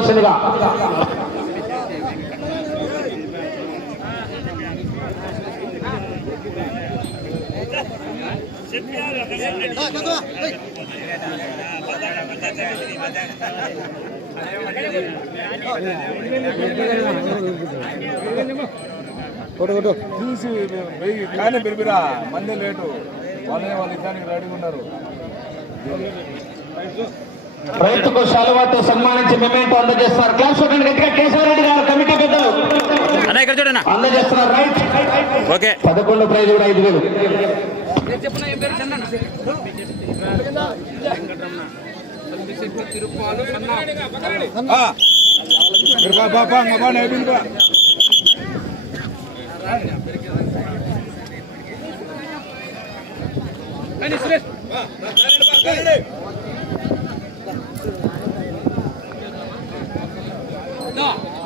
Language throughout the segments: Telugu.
చేయవలసిందిగా చూసి వెయ్యి కానీ పిలిపిరా మంది లేటు. వాళ్ళే వాళ్ళ ఇష్టానికి రెడీగా ఉన్నారు. రైతుకు శాలువాతో సన్మానించి మెమెంటో అందజేస్తున్నారు. క్లాస్ ఒకటి గట్టిగా కేశవరెడ్డి గారు కమిటీ పెద్దలు. అన్న ఇక్కడ చూడన్నా అందజేస్తున్నారు రైట్? ఓకే. పదకొండు ప్రైజ్ కూడా ఐదు వేలు. ఆ. మీరు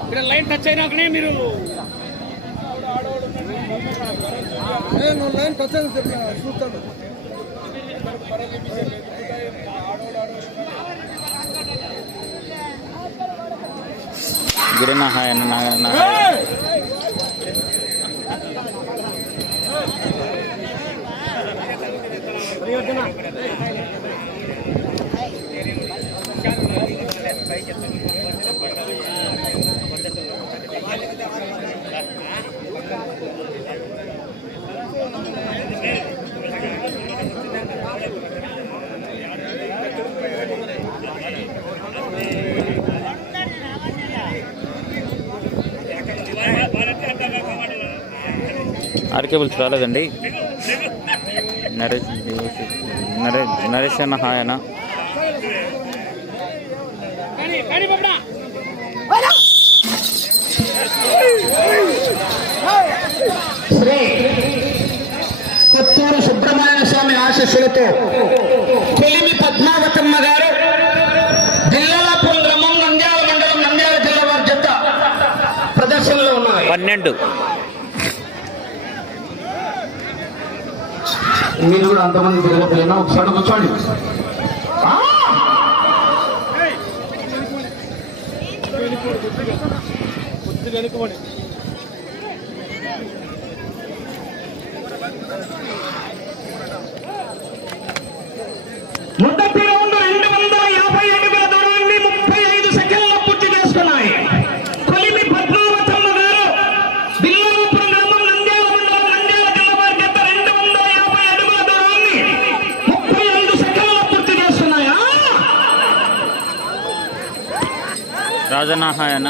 ఇక్కడ లైన్ టచ్ అయినాకనే మీరు నేను లైన్ టచ్ అయింది చూస్తాను గిరిన హాయ్ అన్న నా- నా- ఆర్కేబుల్స్ రాలేదండి. నరేష్ నరేష్ నరేష్ అన్న హాయ్ అన్న. ఆశీస్సులతో కొలిమి పద్మావతమ్మ గారు జిల్లాలపురం గ్రామం నంద్యాల మండలం నంద్యాల జిల్లా వారి జత ప్రదర్శనలో ఉన్నాయి. పన్నెండు. మీరు కూడా అంతమంది తిరగపోయినా ఒకసారి కూర్చోండి. ఆ! మొదటి రౌండ్ రెండు వందల యాభై అడుగుల దూరాన్ని ముప్పై ఐదు సెకండ్ల పూర్తి చేసుకున్నాయి కొలిమి పద్మావతమ్మ గారు బిల్లాపురం గ్రామం నంద్యాల మండలం నంద్యాల జిల్లా వారి జత రెండు వందల యాభై అడుగుల దూరాన్ని ముప్పై ఐదు సెకండ్ల పూర్తి చేస్తున్నాయా రాజన్న హాయ్ అన్న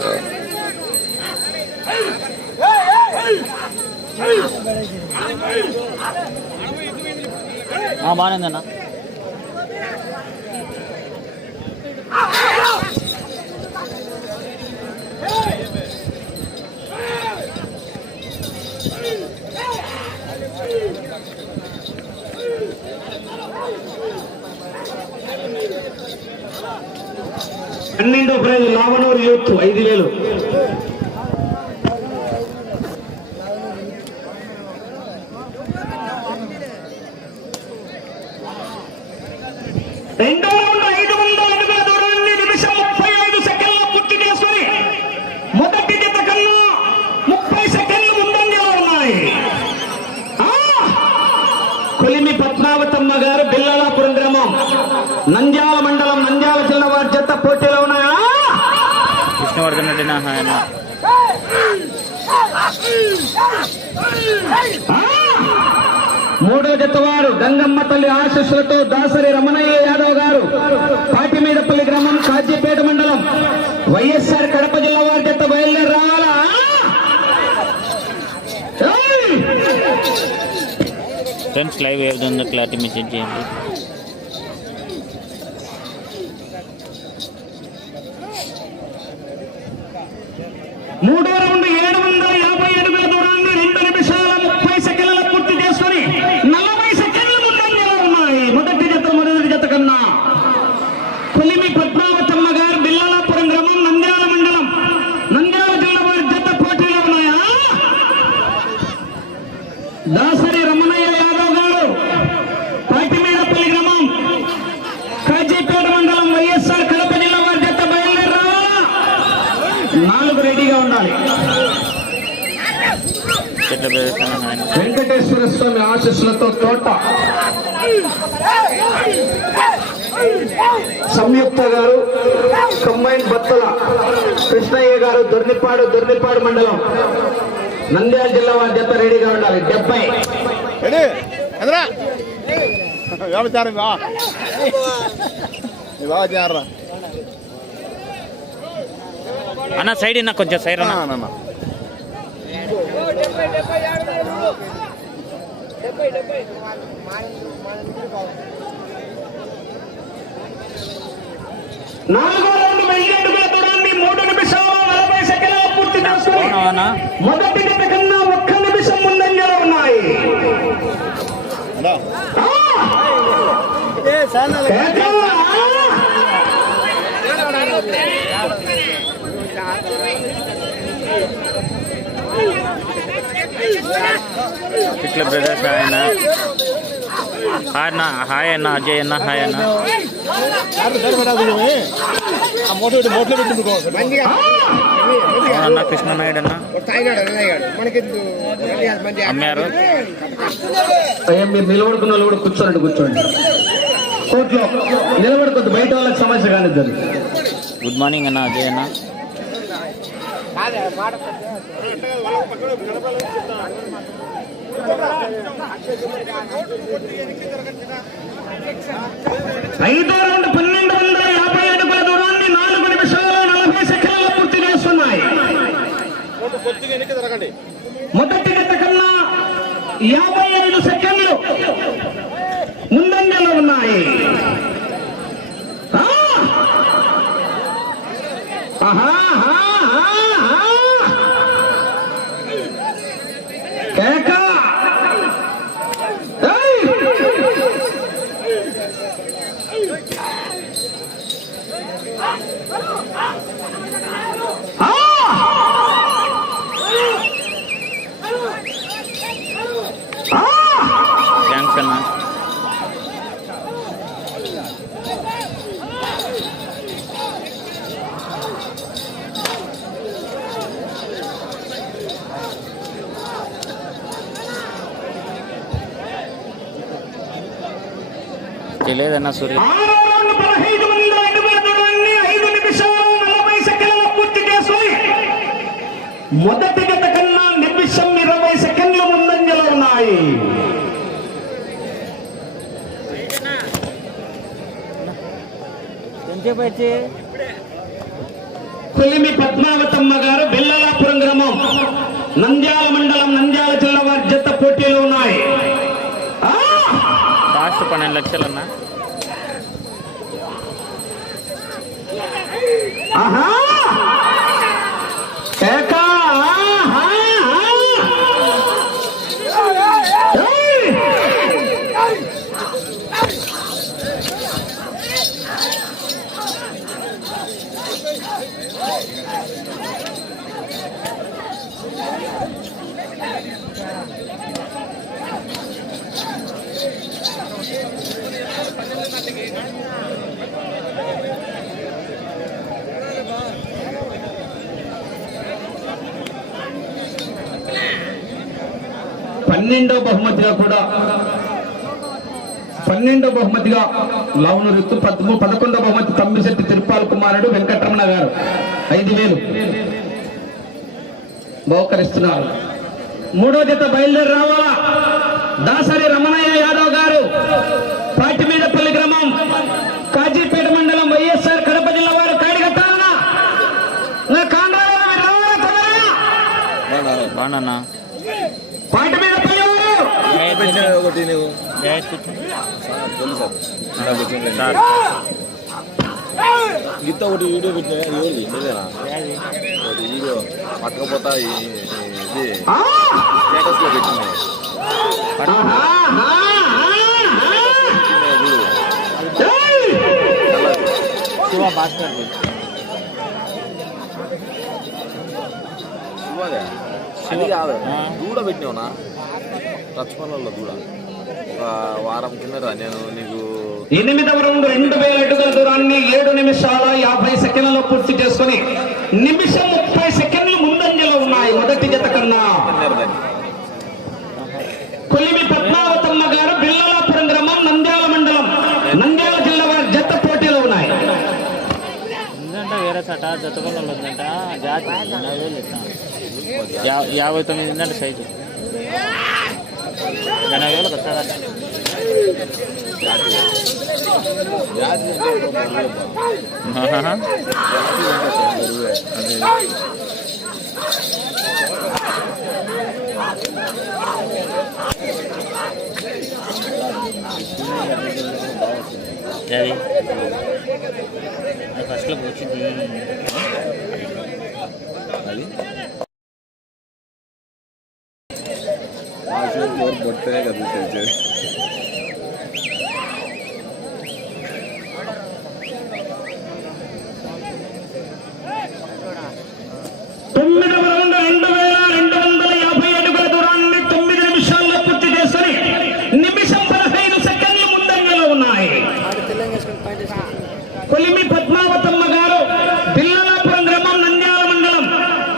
ఆ, బాగానే అన్న పన్నెండు ప్రైజ్ లావనూరు యూత్ ఐదు వేలు రెండో రౌండ్ ఐదు వందల అడుగుల దూరాన్ని నిమిషం ముప్పై ఐదు సెకండ్ల పూర్తి చేసుకొని మొదటి జత కన్నా ముప్పై సెకండ్లు ముందంజలో ఉన్నాయి ఆ! కొలిమి పద్మావతమ్మ గారు బిల్లలాపురం గ్రామం నంద్యాల మండలం నంద్యాల జిల్లా వారి జత పోటీలో ఉన్నాయా? విష్ణువర్ధన్ రెడ్డి నా హాయ్ అన్న ఆ! మూడో జత వారు గంగమ్మ తల్లి ఆశీస్సులతో దాసరి రమణయ్య యాదవ్ గారు. పాటిమీదపల్లి గ్రామం కాజీపేట మండలం. వైఎస్ఆర్ కడప జిల్లా వారి జత బయలుదేరి రావాలా! ఫ్రెండ్స్ లైవ్ ఏ విధంగా క్లారిటీ మెసేజ్ చేయండి. మూడో రౌండ్ ఏడు వందల యాభై అడుగుల దూరాన్ని రెండు నిమిషాల ముప్పై సెకండ్ల పూర్తి చేసుకొని నలభై సెకండ్ల ముందంజలో ఉన్నాయి మొదటి జత మొదటి జత కన్నా కొలిమి పద్మావతమ్మ గారు బిల్లాపురం గ్రామం నంద్యాల మండలం నంద్యాల జిల్లా వారి జత పోటీలో ఉన్నాయా దాసరి రమణయ్య యాదవ్ గారు పాటిమీదపల్లి గ్రామం కాజీపేట మండలం వైఎస్ఆర్ కడప జిల్లా వారి రెడీగా ఉండాలి చెట్ల ప్రదర్శన ఆయన వెంకటేశ్వర స్వామి ఆశీస్సులతో తోట. సంయుక్త గారు కంబైన్ బత్తల కృష్ణయ్య గారు దొర్నిపాడు దొర్నిపాడు మండలం నంద్యాల జిల్లా వారి జత రెడీగా ఉండాలి. డెబ్బై. వ్యవచారం అన్న సైడ్ ఇన్న కొంచెం సైడ్ అన్న. నాన్న నాలుగో రౌండ్ వెయ్యి అడుగుల దూరాన్ని మూడు నిమిషాలు నలభై సెకండ్ల పూర్తి చేసుకుని మొదటి జత కన్నా ఒక్క నిమిషం ముందంజలో ఉన్నాయి. హలో. చెట్ల ప్రదర్శన ఆయన. హాయ్ అన్న హాయ్ అన్న అజయ్ అన్న హాయ్ అన్న. అన్న కృష్ణనాయుడు అన్న అమ్మారు మీరు నిలబడుకున్న వాళ్ళు కూడా కూర్చోండి కూర్చోండి. కోర్టులో నిలబడుకోద్దు బయట వాళ్ళకి సమస్య కానిద్దరు. గుడ్ మార్నింగ్ అన్న అజయ్ అన్న. ఐదో రౌండ్ పన్నెండు వందల యాభై అడుగుల దూరాన్ని నాలుగు నిమిషాల నలభై సెకండ్ల పూర్తి చేస్తున్నాయి. మొదటి జత కన్నా యాభై ఐదు సెకండ్లు ముందంజలో ఉన్నాయి. ఆహా! పూర్తి సూర్య మొదటి గత కన్నా నిమిషం ఇరవై సెకండ్ల ముందంజలో ఉన్నాయి. కొలిమి పద్మావతమ్మ గారు బెల్లలాపురం గ్రామం నంద్యాల మండలం నంద్యాల జిల్లా వారి జత పోటీలో ఉన్నాయి. కాస్ట్ పన్నెండు లక్షలు పన్నెండో బహుమతిగా కూడా పన్నెండో బహుమతిగా లవను రిత్తు పదకొండో బహుమతి తమ్మిశెట్టి తిరుపాల కుమారుడు వెంకటరమణ గారు. ఐదు వేలు. బహుకరిస్తున్నారు. మూడో జత బయలుదేరి రావాలా? దాసరి రమణయ్య యాదవ్ గారు. పాటిమీదపల్లి గ్రామం కాజీపేట మండలం వైఎస్ఆర్ కడప జిల్లా వారు కాడిగట్టాలనా నా కాండ్రాల రావాలా తొందరగా బాగున్నా పాటిమీదపల్లి వారు ఒకటి నువ్వు? సార్. గీత ఒకటి వీడియో పెట్టిన ఎవరిది నీదేనా ఒకటి వీడియో పట్టకపోతా ఇది ఆ! స్టేటస్లో పెట్టినాయి ఆహా! ఆహా! చూడు ఏయ్! శివ భాస్కర్ అది కాదు. దూడ పెట్టినావునా? లక్ష్మణంలో కూడా ఒక వారం కింద నేను నీకు ఎనిమిదవ రౌండ్ రెండు వేల అడుగుల దూరాన్ని ఏడు నిమిషాల యాభై సెకండ్లలో పూర్తి చేసుకుని నిమిషం ముప్పై సెకండ్లు ముందంజలో ఉన్నాయి. మొదటి జత కన్నా. కొలిమి పద్మావతమ్మ గారు బిల్లలాపురం గ్రామం నంద్యాల మండలం. నంద్యాల జిల్లా వారి జత పోటీలో ఉన్నాయి. యాభై తొమ్మిది సైజు. ఫస్ట్లో వచ్చింది అది ఆ షూట్ ఎవరు కొడితేనే కదా తెలిసేది తొమ్మిదవ రౌండ్ రెండు వేల రెండు వందల యాభై అడుగుల దూరాన్ని తొమ్మిది నిమిషాల్లో పూర్తి చేసుకుని నిమిషం పదహైదు సెకండ్లు ముందంజలో ఉన్నాయి కొలిమి పద్మావతమ్మ గారు బిల్లలాపురం గ్రామం నంద్యాల మండలం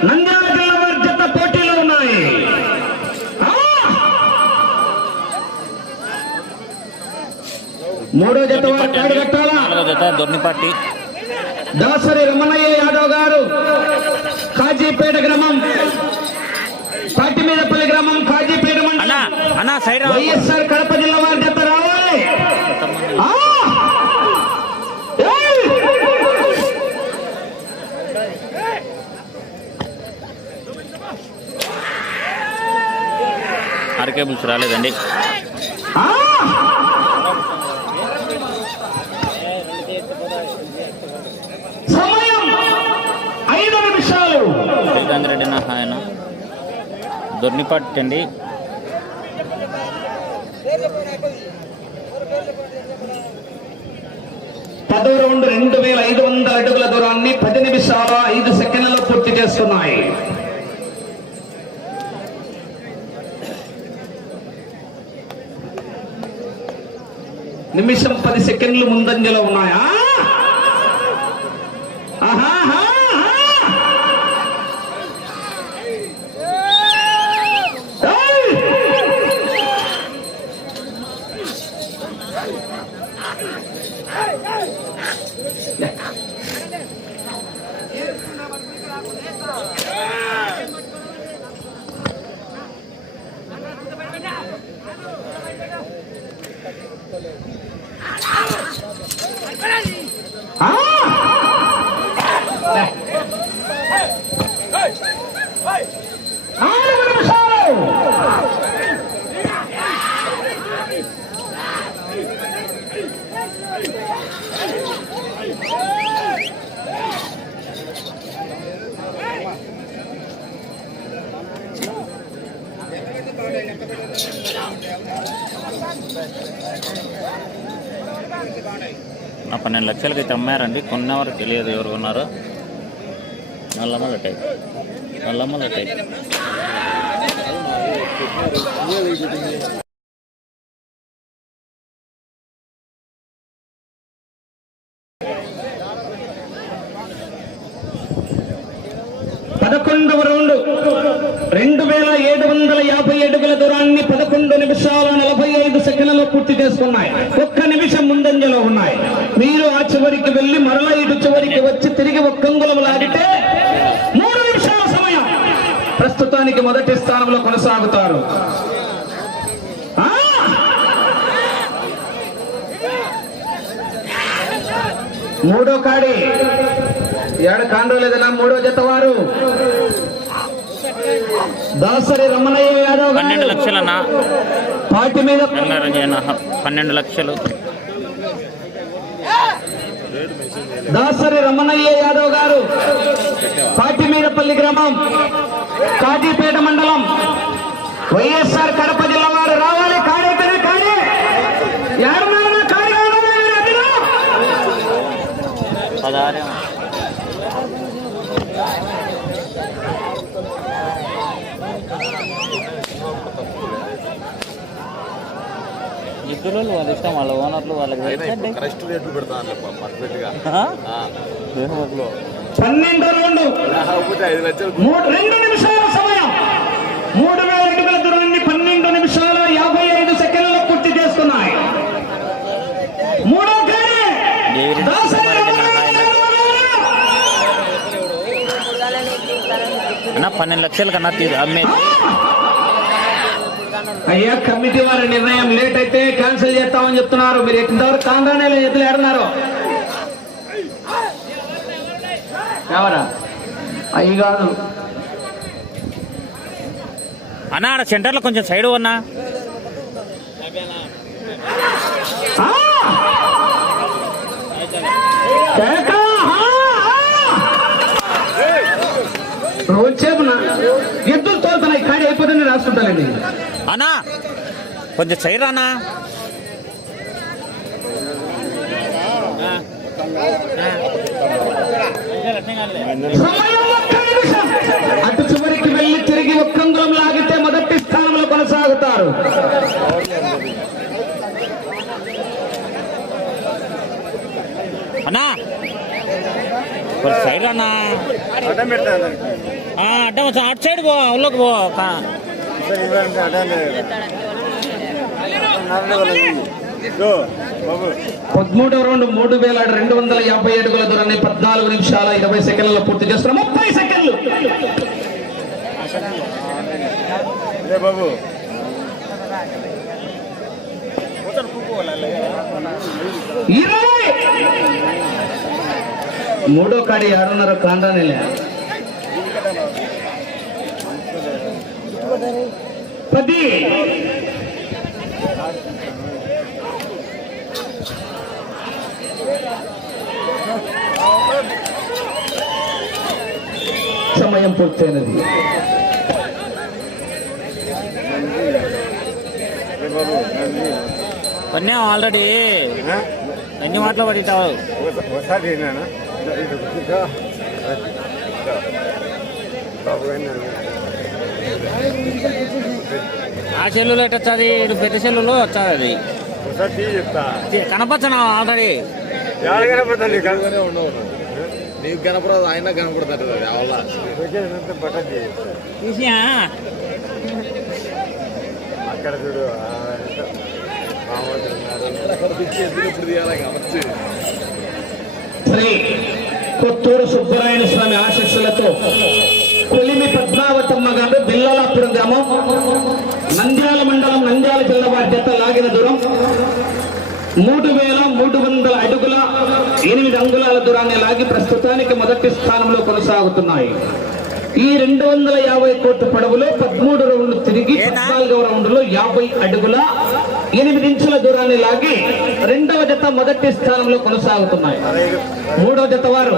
నంద్యాల జిల్లా వారి జత పోటీలో ఉన్నాయి ఆ! మూడో జత జత దొర్నిపాటి దాసరి రమణయ్య యాదవ్ గారు కాజీపేట గ్రామం పాటిమీదపల్లి గ్రామం కాజీపేట మండలం. వైఎస్ఆర్ కడప జిల్లా వారి జత రావాలి ఎంతమంది? ఆ! ఏయ్! ఆర్కేబుల్స్ రాలేదండి ఆ! సమయం ఐదు నిమిషాలు శ్రీకాంత్ రెడ్డి నా ఆయన. దొర్నిపాటి అండి పదో రౌండ్ రెండు వేల ఐదు వందల అడుగుల దూరాన్ని పది నిమిషాల ఐదు సెకండ్లలో పూర్తి చేస్తున్నాయి. నిమిషం పది సెకండ్లు ముందంజలో ఉన్నాయా? పన్నెండు లక్షలకి అయితే అమ్మారండి కొన్నెవరు తెలియదు ఎవరు కొన్నారు నల్లమ్మల టైప్ నల్లమ్మల టైప్ పదకొండవ రౌండ్ రెండు వేల ఏడు వందల యాభై అడుగుల దూరాన్ని పదకొండు నిమిషాల నలభై ఐదు సెకండ్లలో పూర్తి చేసుకున్నాయి. ఒక్క నిమిషం ముందంజలో ఉన్నాయి. మీరు ఆ చివరికి వెళ్ళి మరలా ఇటు చివరికి వచ్చి తిరిగి ఒక్క అంగుళం లాగితే మూడు నిమిషాల సమయం. ప్రస్తుతానికి మొదటి స్థానంలో కొనసాగుతారు. మూడో కాడి. ఏడు కాండ్రో లేదన్నా మూడో జత వారు దాసరి రమణయ్య యాదవ్ పన్నెండు లక్షలన్నా. రంగారంజన పన్నెండు లక్షలు దాసరి రమణయ్య యాదవ్ గారు పార్టీ మీదపల్లి గ్రామం కాజీపేట మండలం వైఎస్ఆర్ కడప జిల్లా వారు రావాలి కాడే ఎవరున్నారన్నా? ఇద్దరు వాళ్ళ ఇష్టం వాళ్ళ ఓనర్లు వాళ్ళకి కరెక్ట్ రేట్లు పెడతాను పన్నెండు రెండు ఐదు లక్షలు రెండు నిమిషాల సమయం. మూడు వేల అడుగుల దూరాన్ని పన్నెండు నిమిషాల యాభై ఐదు సెకండ్లు పూర్తి చేస్తున్నాయి మూడో అన్న పన్నెండు లక్షలు కన్నా అమ్మే. అయ్యా కమిటీ వారి నిర్ణయం లేట్ అయితే క్యాన్సిల్ చేస్తామని చెప్తున్నారు మీరు ఇంతవరకు కాంగ్రానే ఎత్తులు ఏడున్నారు ఎవరా అయ్యి కాదు అన్నా ఆడ సెంటర్లో కొంచెం సైడ్ ఉన్నా ఆ! కేక! ఆ! ఆ! రోజుసేపు నా ఎద్దులు తోలుతున్నాయి కాడి అయిపోతే నేను రాసుకుంటానండి అన్నా కొంచెం నిమిషం. అటు చివరికి వెళ్ళి తిరిగి ఒక్కంగులం లాగితే మొదటి స్థానంలో కొనసాగుతారు. అన్నా కొంచెం సైడ్ అన్నా? అడ్డం పెట్టాను ఆ, అడ్డం వచ్చా అటు సైడ్ పో ఉల్లోకి పో పదమూడవ రౌండ్ మూడు వేల రెండు వందల యాభై అడుగుల దూరాన్ని పద్నాలుగు నిమిషాల ఇరవై సెకండ్లలో పూర్తి చేస్తున్న. ముప్పై సెకండ్లు. బాబు మూడో కాడి ఆరున్నర కాండానే పది సమయం పూర్తయినది. పన్నాం ఆల్రెడీ. ఆ? ఎన్ని మాటలు పడితావు ఒకసా- ఒకసారి. బాబు ఆ సెల్లులో ఎట్ట వచ్చాది పెద్ద సెల్లులో వచ్చాది అది. కనపచ్చనా ఆల్రెడీ? నీకు? కనపడదు ఆయన తీసియా? అక్కడ చూడు శ్రీ కొత్తూరు సుబ్బరాయణ స్వామి ఆశీస్సులతో కొలిమి పద్మావతమ్మ గారు బిల్లలాపురం గ్రామం. నంద్యాల మండలం నంద్యాల జిల్లా వారి జత లాగిన దూరం. మూడు వేల మూడు వందల అడుగుల ఎనిమిది అంగుళాల దూరాన్ని లాగి ప్రస్తుతానికి మొదటి స్థానంలో కొనసాగుతున్నాయి. ఈ రెండు వందల యాభై కోట్ల పొడవులో పదమూడు రౌండ్లు తిరిగి పద్నాలుగవ రౌండ్లో యాభై అడుగుల ఎనిమిది ఇంచుల దూరాన్ని లాగి రెండవ జత మొదటి స్థానంలో కొనసాగుతున్నాయి. మూడవ జత వారు.